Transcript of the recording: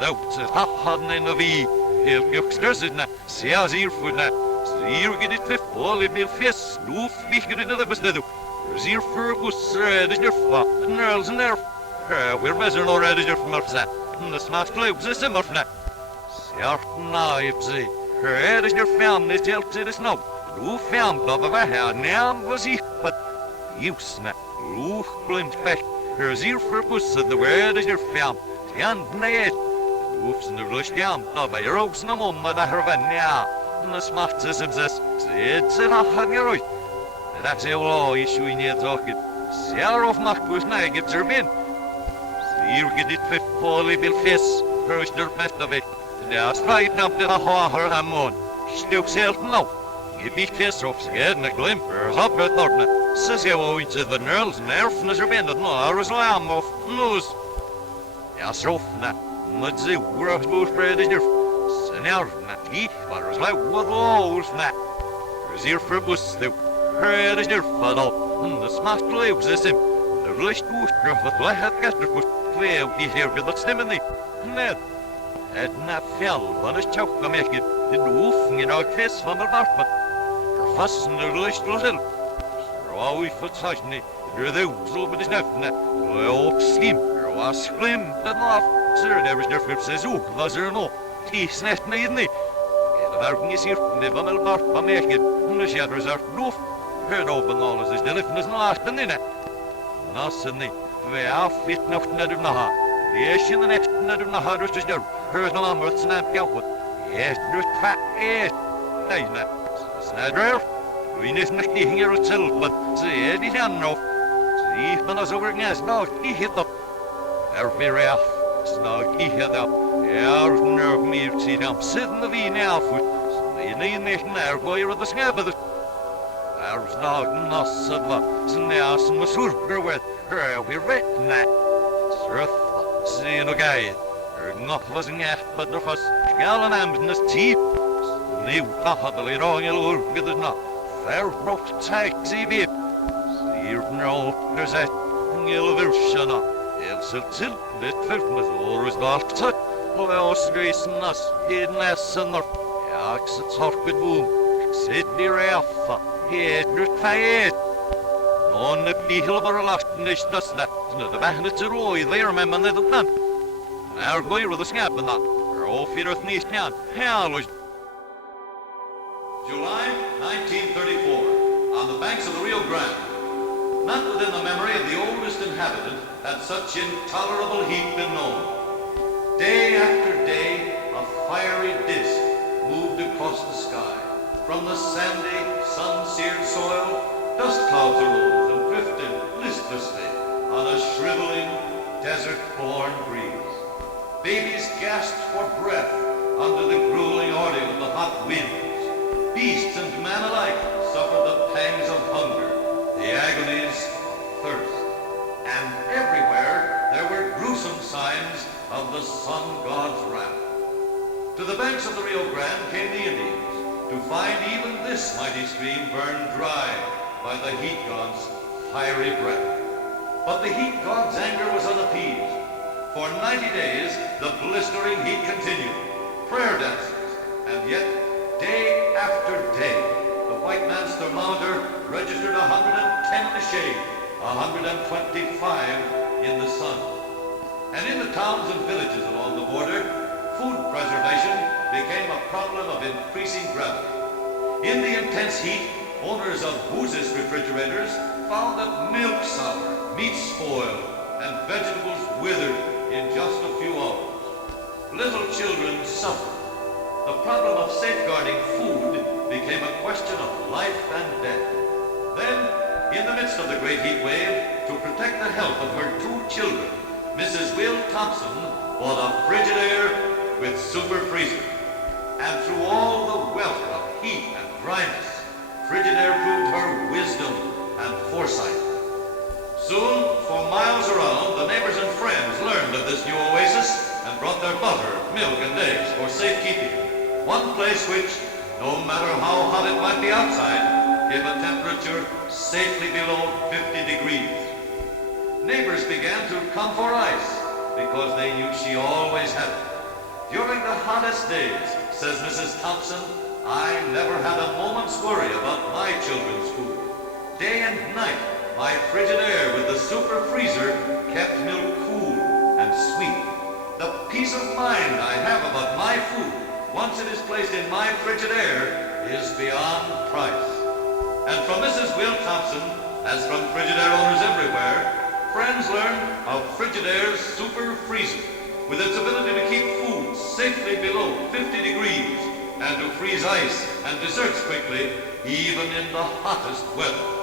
Thoughts of happening of e. Youngsters in that, seas here for that. Hier get it cliff, all it will fist, loof, bigger than the best do. Hier for was red as your fa, and earls and there. We're measuring already your from our set. And the smart clothes is similar for that. Certain knives, red as your family tell to the snow. Loof found of a hair, now was he, but use na, loof blind back. Here's here for was the word as your fam, and nay. Woofs in the rush down, of a rogues no more, but I have a now. And the smart systems it's a hug your right. That's a law issue in your talking. Sarah of Macbus now gives her bin. See you get it with Polly Bill Fiss, first their best of it. Now straight up to the her hamon. Still self now. You beat Fiss off scared and a glimpers up at Thornton. Says you owe into the nerls and nerfness are bended. No, I was lamb off nose. Yes, rough now. Mudzy works both bread in your scenario, not eat, but it's like what alls not. There's here for bus, the head is your fuddle, and the smart lives is him. The rush goes with the light gas, but clear be here with the stem in the net. And not fell, but it's choke to make it. The wolf, you know, kiss from the bark, but her fuss and the rush was ill. So all we foot such me, you're the woozle, but it's nothing. Well, scheme, you're a scream, but not. Sir, there was no flip says, oh, was there no? He snatched me in the. The barking is here, the bummel bark, but make it. And the shadows are roof. Heard open all as is the lift is not in it. Nothing, we are fit enough to do Naha. Yes, in the next net of Naha, just there. Here's no number, snap out with. Yes, just fat, yes. There's not. Snadder, we need not be here itself, but see, Eddie Hanno. See, when I was over against, no, he hit the. They're very off. Snag I had up. There's nerve me to see them sitting the V now foot. They need me now go here with the scab of the. There's not nothing so now some surfer with her. We're written that. Surf, see no guy. Not wasn't yet, but the first gallon ambulance teeth. New probably wrong, you'll get it not. Fair rope taxi beep. See no, there's that elevation up. Så til det filmet årets valgtatt, og jeg også grisen oss i nesten når jeg så torket boom, sitter i ræfa, helt feil. Noen bil bare lagt nicht das nettene, det behnet til ro i der med man det den. Her går jo det skapen da, og fyret nist njan, herlig. July 1934, on the banks of the Rio Grande. Not within the memory of the oldest inhabitant had such intolerable heat been known. Day after day, a fiery disk moved across the sky. From the sandy, sun-seared soil, dust clouds arose and drifted listlessly on a shriveling, desert-born breeze. Babies gasped for breath under the grueling ordeal of the hot winds. Beasts and man alike suffered the pangs of hunger, the agonies of thirst. And everywhere there were gruesome signs of the sun god's wrath. To the banks of the Rio Grande came the Indians to find even this mighty stream burned dry by the heat god's fiery breath. But the heat god's anger was unappeased. For 90 days the blistering heat continued, prayer dances, and yet day after day the white man's thermometer registered 110 in the shade, 125 in the sun. And in the towns and villages along the border, food preservation became a problem of increasing gravity. In the intense heat, owners of Oasis refrigerators found that milk soured, meat spoiled, and vegetables withered in just a few hours. Little children suffered. The problem of safeguarding food became a question of life and death. Then, in the midst of the great heat wave, to protect the health of her 2 children, Mrs. Will Thompson bought a Frigidaire with super freezer. And through all the wealth of heat and dryness, Frigidaire proved her wisdom and foresight. Soon, for miles around, the neighbors and friends learned of this new oasis and brought their butter, milk, and eggs for safekeeping. One place which, no matter how hot it might be outside, gave a temperature safely below 50 degrees. Neighbors began to come for ice because they knew she always had it. During the hottest days, says Mrs. Thompson, I never had a moment's worry about my children's food. Day and night, my Frigidaire with the super freezer kept milk cool and sweet. The peace of mind I have about my food, once it is placed in my Frigidaire, is beyond price. And from Mrs. Will Thompson, as from Frigidaire owners everywhere, friends learn of Frigidaire's super freezer, with its ability to keep food safely below 50 degrees and to freeze ice and desserts quickly, even in the hottest weather.